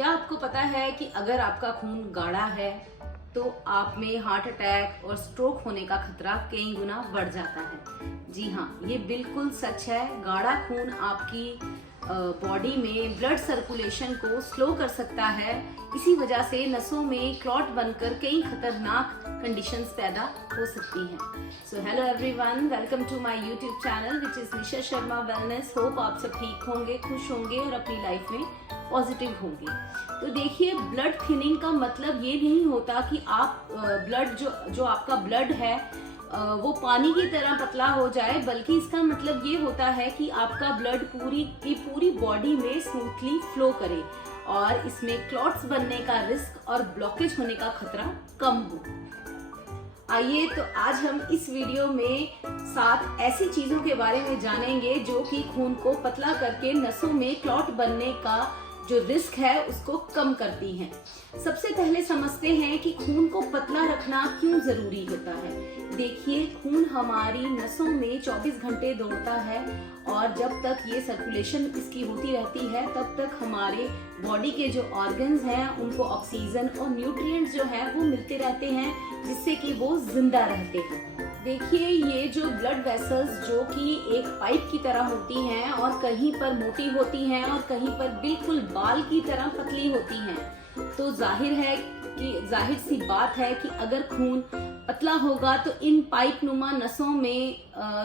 क्या आपको पता है कि अगर आपका खून गाढ़ा है तो आप में हार्ट अटैक और स्ट्रोक होने का खतरा कई गुना बढ़ जाता है। जी हाँ, ये बिल्कुल सच है। गाढ़ा खून आपकी बॉडी में ब्लड सर्कुलेशन को स्लो कर सकता है। इसी वजह से नसों में क्लॉट बनकर कई खतरनाक कंडीशंस पैदा हो सकती हैं। So hello everyone, welcome to my YouTube channel which is Nisha Sharma wellness. Hope आप सब ठीक होंगे, खुश होंगे और अपनी लाइफ में पॉजिटिव होंगे। तो देखिए, ब्लड थिनिंग का मतलब ये नहीं होता कि आप ब्लड जो आपका ब्लड है वो पानी की तरह पतला हो जाए, बल्कि इसका मतलब ये होता है कि आपका ब्लड पूरी बॉडी में स्मूथली फ्लो करे और इसमें क्लॉट्स बनने का रिस्क और ब्लॉकेज होने का खतरा कम हो। आइए तो आज हम इस वीडियो में 7 ऐसी चीजों के बारे में जानेंगे जो कि खून को पतला करके नसों में क्लॉट बनने का जो रिस्क है उसको कम करती हैं। सबसे पहले समझते हैं कि खून को पतला रखना क्यों जरूरी होता है। देखिए, खून हमारी नसों में 24 घंटे दौड़ता है और जब तक ये सर्कुलेशन इसकी होती रहती है तब तक हमारे बॉडी के जो ऑर्गन्स हैं उनको ऑक्सीजन और न्यूट्रिएंट्स जो है वो मिलते रहते हैं, जिससे कि वो जिंदा रहते हैं। देखिए, ये जो ब्लड वेसल्स जो कि एक पाइप की तरह होती हैं और कहीं पर मोटी होती हैं और कहीं पर बिल्कुल बाल की तरह पतली होती हैं, तो जाहिर सी बात है कि अगर खून पतला होगा तो इन पाइप नुमा नसों में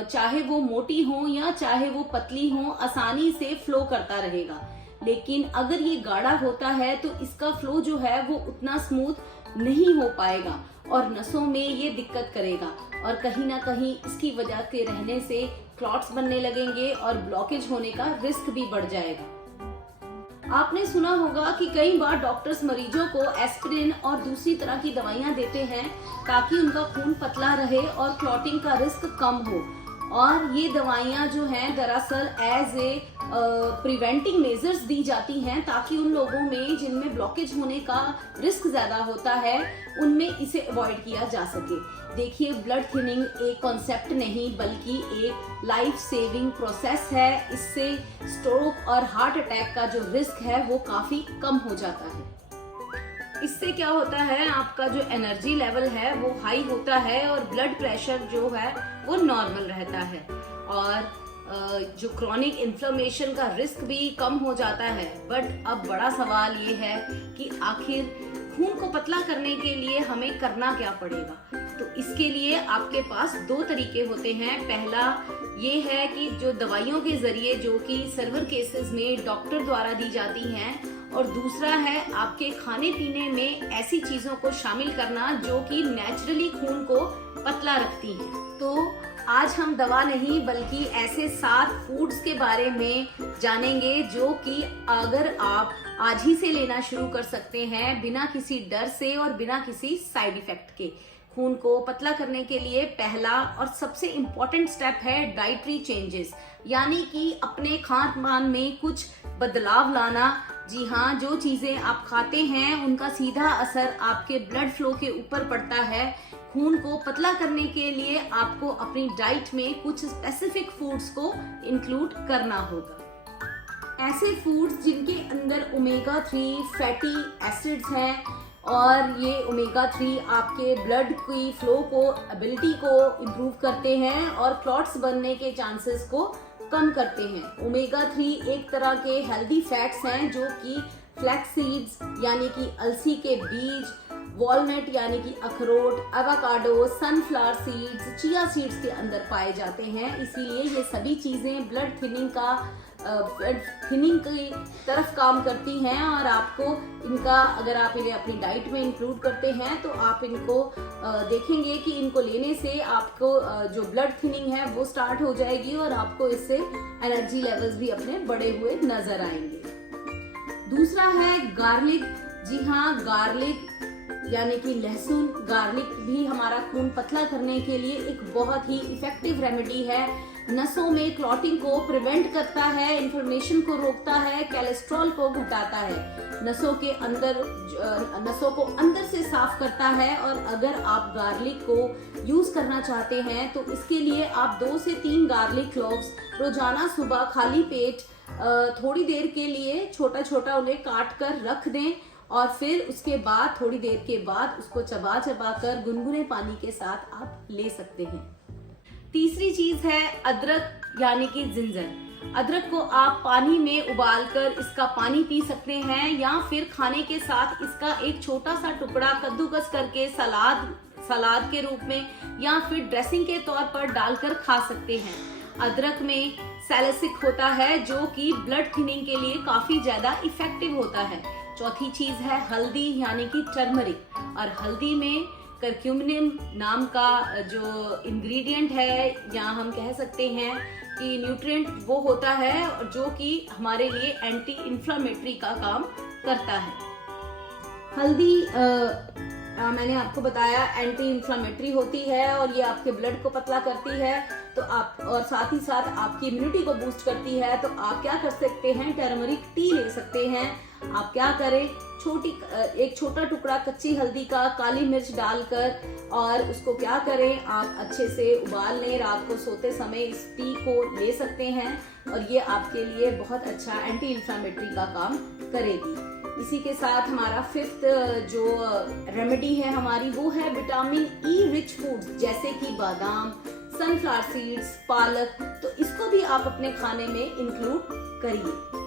चाहे वो मोटी हो या चाहे वो पतली हो, आसानी से फ्लो करता रहेगा। लेकिन अगर ये गाढ़ा होता है तो इसका फ्लो जो है वो उतना स्मूथ नहीं हो पाएगा और नसों में ये दिक्कत करेगा और कहीं ना कहीं इसकी वजह के रहने से क्लॉट्स बनने लगेंगे और ब्लॉकेज होने का रिस्क भी बढ़ जाएगा। आपने सुना होगा कि कई बार डॉक्टर्स मरीजों को एस्पिरिन और दूसरी तरह की दवाइयां देते हैं ताकि उनका खून पतला रहे और क्लॉटिंग का रिस्क कम हो। और ये दवाइयां जो हैं दरअसल एज ए प्रिवेंटिंग मेजर्स दी जाती हैं ताकि उन लोगों में जिनमें ब्लॉकेज होने का रिस्क ज्यादा होता है उनमें इसे अवॉइड किया जा सके। देखिए, ब्लड थिनिंग एक कॉन्सेप्ट नहीं बल्कि एक लाइफ सेविंग प्रोसेस है। इससे स्ट्रोक और हार्ट अटैक का जो रिस्क है वो काफी कम हो जाता है। इससे क्या होता है, आपका जो एनर्जी लेवल है वो हाई होता है और ब्लड प्रेशर जो है वो नॉर्मल रहता है और जो क्रॉनिक इन्फ्लेमेशन का रिस्क भी कम हो जाता है। बट अब बड़ा सवाल ये है कि आखिर खून को पतला करने के लिए हमें करना क्या पड़ेगा। तो इसके लिए आपके पास 2 तरीके होते हैं। पहला ये है कि जो दवाइयों के जरिए जो कि सर्वर केसेस में डॉक्टर द्वारा दी जाती हैं, और दूसरा है आपके खाने पीने में ऐसी चीजों को शामिल करना जो कि नेचुरली खून को पतला रखती हैं। तो आज हम दवा नहीं बल्कि ऐसे 7 फूड्स के बारे में जानेंगे जो कि अगर आप आज ही से लेना शुरू कर सकते हैं बिना किसी डर से और बिना किसी साइड इफेक्ट के। खून को पतला करने के लिए पहला और सबसे इम्पोर्टेंट स्टेप है डाइटरी चेंजेस, यानी कि अपने खान पान में कुछ बदलाव लाना। जी हाँ, जो चीजें आप खाते हैं उनका सीधा असर आपके ब्लड फ्लो के ऊपर पड़ता है। खून को पतला करने के लिए आपको अपनी डाइट में कुछ स्पेसिफिक फूड्स को इंक्लूड करना होगा। ऐसे फूड्स जिनके अंदर ओमेगा 3 फैटी एसिड्स हैं और ये ओमेगा 3 आपके ब्लड की फ्लो को एबिलिटी को इम्प्रूव करते हैं और क्लॉट्स बनने के चांसेस को कम करते हैं। ओमेगा 3 एक तरह के हेल्दी फैट्स हैं जो कि फ्लैक्स सीड्स यानी कि अलसी के बीज, वॉलनट यानी कि अखरोट, avocado, sunflower seeds, chia seeds के अंदर पाए जाते हैं। इसीलिए ये सभी चीजें ब्लड थिनिंग की तरफ काम करती हैं और आपको इनका, अगर आप इन्हें अपनी डाइट में इंक्लूड करते हैं तो आप इनको देखेंगे कि इनको लेने से आपको जो ब्लड थिनिंग है वो स्टार्ट हो जाएगी और आपको इससे एनर्जी लेवल्स भी अपने बढ़े हुए नजर आएंगे। दूसरा है गार्लिक। जी हाँ, गार्लिक यानी कि लहसुन, गार्लिक भी हमारा खून पतला करने के लिए एक बहुत ही इफेक्टिव रेमेडी है। नसों में क्लॉटिंग को प्रिवेंट करता है, इन्फ्लेमेशन को रोकता है, कोलेस्ट्रॉल को घटाता है, नसों को अंदर से साफ करता है। और अगर आप गार्लिक को यूज करना चाहते हैं तो इसके लिए आप 2 से 3 गार्लिक क्लोव्स रोजाना सुबह खाली पेट थोड़ी देर के लिए छोटा छोटा उन्हें काट कर रख दें और फिर उसके बाद थोड़ी देर के बाद उसको चबा चबा कर गुनगुने पानी के साथ आप ले सकते हैं। तीसरी चीज है अदरक यानी कि जिंजर। अदरक को आप पानी में उबालकर इसका पानी पी सकते हैं या फिर खाने के साथ इसका एक छोटा सा टुकड़ा कद्दूकस करके सलाद के रूप में या फिर ड्रेसिंग के तौर पर डालकर खा सकते हैं। अदरक में सैलिसिक होता है जो कि ब्लड थिनिंग के लिए काफी ज्यादा इफेक्टिव होता है। चौथी चीज है हल्दी यानी कि टर्मरिक, और हल्दी में करक्यूमिन नाम का जो इंग्रेडिएंट है या हम कह सकते हैं कि न्यूट्रिएंट वो होता है जो कि हमारे लिए एंटी इंफ्लेमेटरी का काम करता है। हल्दी मैंने आपको बताया एंटी इंफ्लेमेटरी होती है और ये आपके ब्लड को पतला करती है तो आप, और साथ ही साथ आपकी इम्यूनिटी को बूस्ट करती है। तो आप क्या कर सकते हैं, टर्मरिक टी ले सकते हैं। आप क्या करें, एक छोटा टुकड़ा कच्ची हल्दी का काली मिर्च डालकर और उसको क्या करें, आप अच्छे से उबाल लें। रात को सोते समय इस टी को ले सकते हैं और ये आपके लिए बहुत अच्छा एंटी इंफ्लेमेटरी का काम करेगी। इसी के साथ हमारा फिफ्थ जो रेमेडी है हमारी वो है विटामिन ई रिच फूड्स जैसे कि बादाम, सनफ्लावर सीड्स, पालक। तो इसको भी आप अपने खाने में इंक्लूड करिए।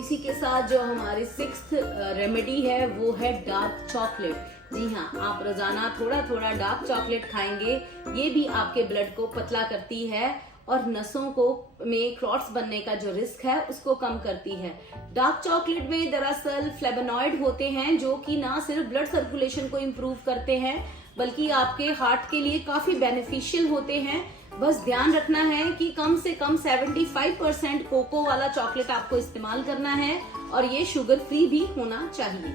इसी के साथ जो हमारी सिक्स्थ रेमेडी है वो है डार्क चॉकलेट। जी हाँ, आप रोजाना थोड़ा थोड़ा डार्क चॉकलेट खाएंगे, ये भी आपके ब्लड को पतला करती है और नसों को में क्लॉट्स बनने का जो रिस्क है उसको कम करती है। डार्क चॉकलेट में दरअसल फ्लेवोनॉइड होते हैं जो कि ना सिर्फ ब्लड सर्कुलेशन को इम्प्रूव करते हैं बल्कि आपके हार्ट के लिए काफी बेनिफिशियल होते हैं। बस ध्यान रखना है कि कम से कम 75% कोको वाला चॉकलेट आपको इस्तेमाल करना है और ये शुगर फ्री भी होना चाहिए।